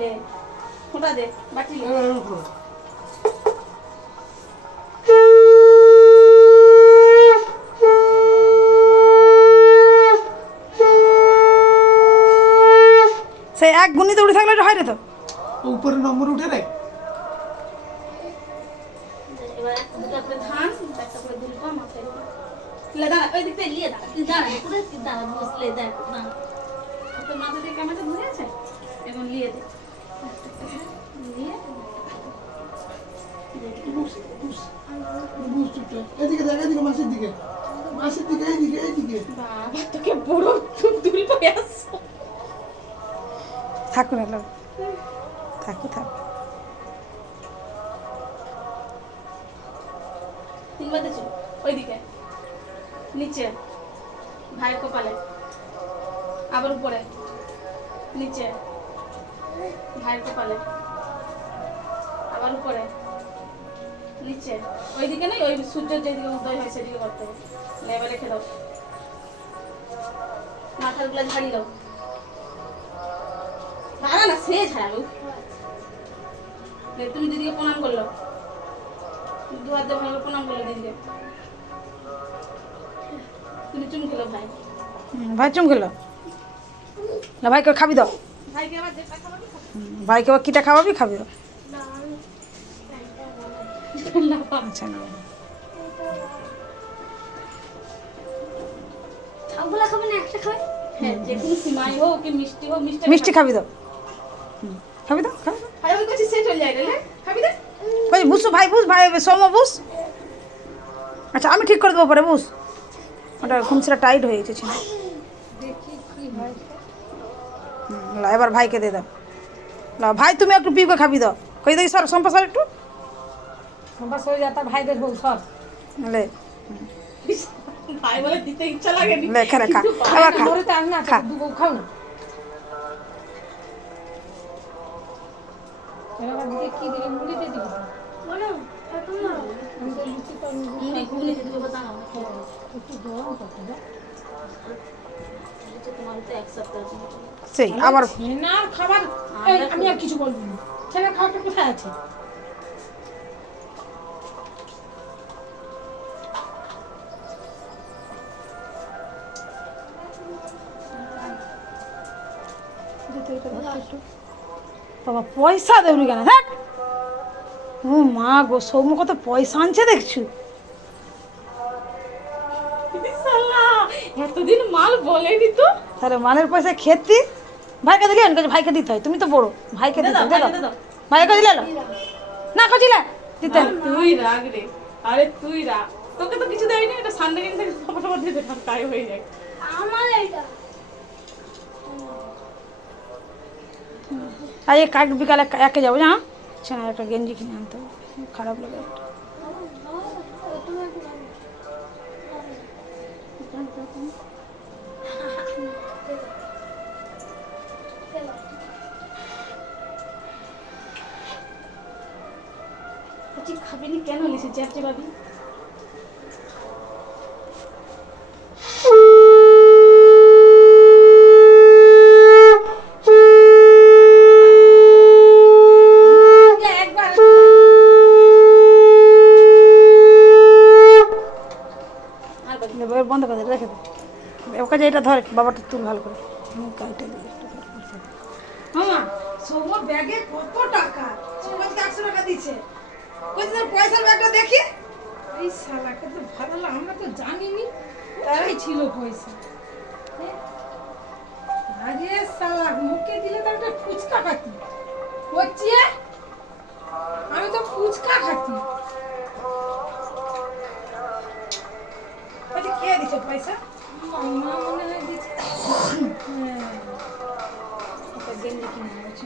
লে ফোঁটা দে বাটি সেই এক গুণিতে উঠে থাকলে হয় রে তো। উপরে নম্বর উঠে রে। মাথা দিয়ে কামাতে ধরে আছে এখন লিয়ে দে। এদিকে দেখ এদিকে মাসির দিকে। মাসির দিকে এইদিকে এইদিকে। বাবা তোকে বড় দুল পাই আসছো। থাকুন এলো থাকু থাক। ওইদিকে। নিচে। ভাইয়ের কপালে। আবার উপরে। নিচে। ভাইয়ের কপালে আবার উপরে। নিচে। ওইদিকে নেই ওই সূর্য যেদিকে উদয় হয় সেদিকে করতে হবে লেবে রেখে দাও। মাথারগুলো ঝাড়ি দাও। ঝাড়া না সে ঝাড়াবে লে, তুমি দিদিকে প্রণাম করল। দু হাত ভালো প্রণাম করল দিদিকে। তুমি চুম খেলো ভাই। ভাই চুম খেলো। না ভাইকে খাবি দাও। ভাইকে আবার খাবি। কিটা খাওয়াবি? খাবি। আচ্ছা খাবে খাবে? হ্যাঁ হোক কি মিষ্টি খাবি দাও খাবি দাও খাবি খাবি বুঝছ ভাই বুঝ ভাই সোম বুঝ। আচ্ছা আমি ঠিক করে দেবো পরে বুঝ। ওটা ঘুমছিটা টাইট হয়ে গেছে ছিল হুম, লা, এবার ভাইকে দিয়ে দাও। লা, ভাই তুমি একটু পিউকে খাবি দাও। কই দেখি স্যার সম্পা স্যার একটু। বাস হয়ে যাতা ভাইদের বউ সব লে। ভাই বলে দিতে ইচ্ছা লাগে নি লে এখানে খা। এবার খা। মরে তো আমি না খা। দু খাও না। এবার দিকে কি দিলে মুড়ি দিয়ে দিবি? আমি তো লুচি করব মুড়ি ঘুগনি দিতে হবে একটু গরম করতে দাও সেই আবার ছেনার খাবার আমি আর কিছু বলব না। ছেনার খাবারটা কোথায় আছে? বাবা পয়সা দেবনি কেন? দেখ। ও মা গো সৌম্য কত পয়সা আনছে দেখছু? এতদিন মাল বলেনি তো। তাহলে মালের পয়সা খেতি? ভাইকে দিলে কাছে ভাইকে দিতে হয় তুমি তো বড় ভাইকে দিতে হয়, দে ভাইকে দাও দাও। ভাইকে দিলে। না কচিলে দিতে। তুই রাগ রে আরে তুই রাগ। তোকে তো কিছু দেয়নি এটা সানডে কিনে থেকে সবার সবার দিয়ে দেখান তাই হয়ে যায় আমার আর এই কাক বিকালে একে যাব জানো? ছেনা একটা গেঞ্জি কিনে আনতে হবে খারাপ লাগে। একটা বলছি খাবি নি কেন লিসি? চ্যাপচে ভাবি আর বাকি এবার বন্ধ করে রেখে দে। ওর কাছে এটা ধর বাবাটা তুল ভালো করে। মামা ব্যাগে কত টাকা? আজকে একশো টাকা দিচ্ছে। কই তোর পয়সার ব্যাগটা দেখি? এই শালাকে তো ভালো আমরা তো জানিনি। ছিল পয়সা? আরে শালা মুখে দিলে তো একটা ফুচকা খাতি। হচ্ছে? আমি তো ফুচকা খাতি। বলছি কে দিচ্ছে পয়সা মা মনে হয় দিচ্ছে হ্যাঁ একটা গেঞ্জি কিনে আনছি